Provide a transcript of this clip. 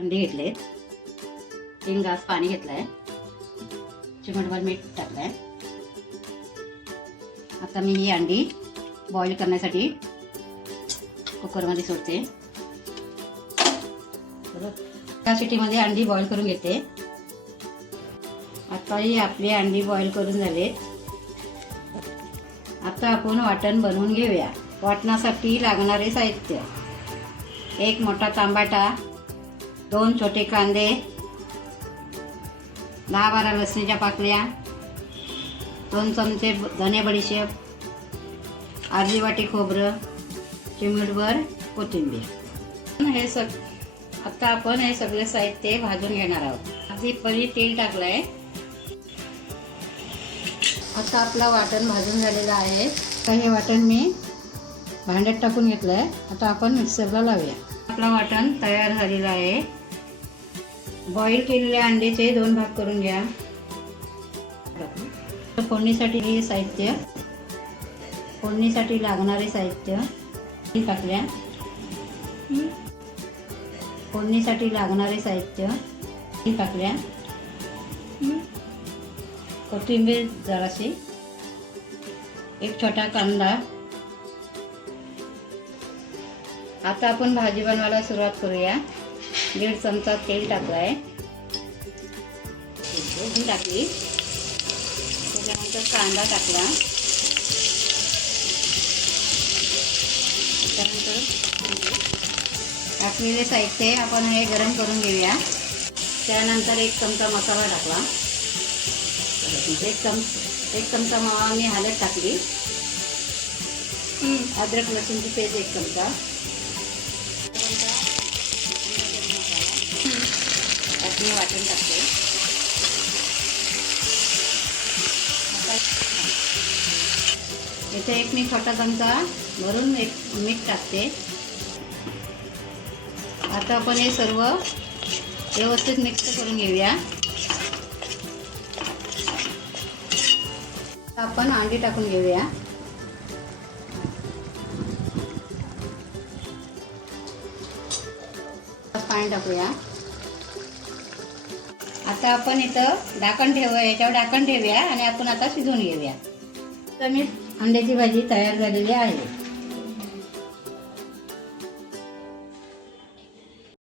अंडे घेतलेत, 3 ग्लास पाणी घेतलंय, चिमटभर मीठ टाकलंय. आता मी ही अंडी बॉईल करण्यासाठी कुकरमध्ये सोडते. एका शिटीमध्ये अंडी बॉईल करून घेते. आता ही आपली अंडी बॉईल करून झालेत. आता आपण वाटण बनवून घेऊया. वाटणासाठी लागणारे साहित्य: 1 मोठा तांबाटा, 2 छोटे कांदे, 10-12 लसणीच्या पाकळ्या, 2 चमचे धने बडीशेप, अर्धी वाटी खोबरं, चिमूटभर कोथिंबीर. आता आपण हे सगळे साहित्य भाजून घेणार आहोत. अर्धी पळी तेल टाकलंय. आता आपला वाटण भाजून झालेलं आहे. आता हे वाटण मी भांड्यात टाकून घेतलंय. आता आपण मिक्सरला लावूया. आपला वाटण तयार झालेलं आहे. बॉईल केलेल्या अंड्याचे 2 भाग करून घ्या. फोडणीसाठी हे साहित्य, फोडणीसाठी लागणारे साहित्य टाकल्या. फोडणीसाठी लागणारे साहित्य टाकल्या. कोथिंबीर जराशी, 1 छोटा कांदा. आता आपण भाजी बनवायला सुरुवात करूया. 1.5 चमचा तेल टाकलाय, टाकली. त्याच्यानंतर कांदा टाकला. त्यानंतर टाकलेले साहित्य आपण हे गरम करून घेऊया. त्यानंतर 1 चमचा मसाला टाकला. 1 चमचा मी हळद टाकली. अद्रक लसूणची पेस्ट 1 चमचा. मी वाटण टाकते. इथे मी छोटा चमचा भरून मीठ टाकते. आता आपण हे सर्व व्यवस्थित मिक्स करून घेऊया. आपण अंडी टाकून घेऊया. पाणी टाकूया. आता आपण इथं ढाकण ठेवूया. याच्यावर ढाकण ठेवूया आणि आपण आता शिजवून घेऊया. तर मी अंड्याची भाजी तयार झालेली आहे.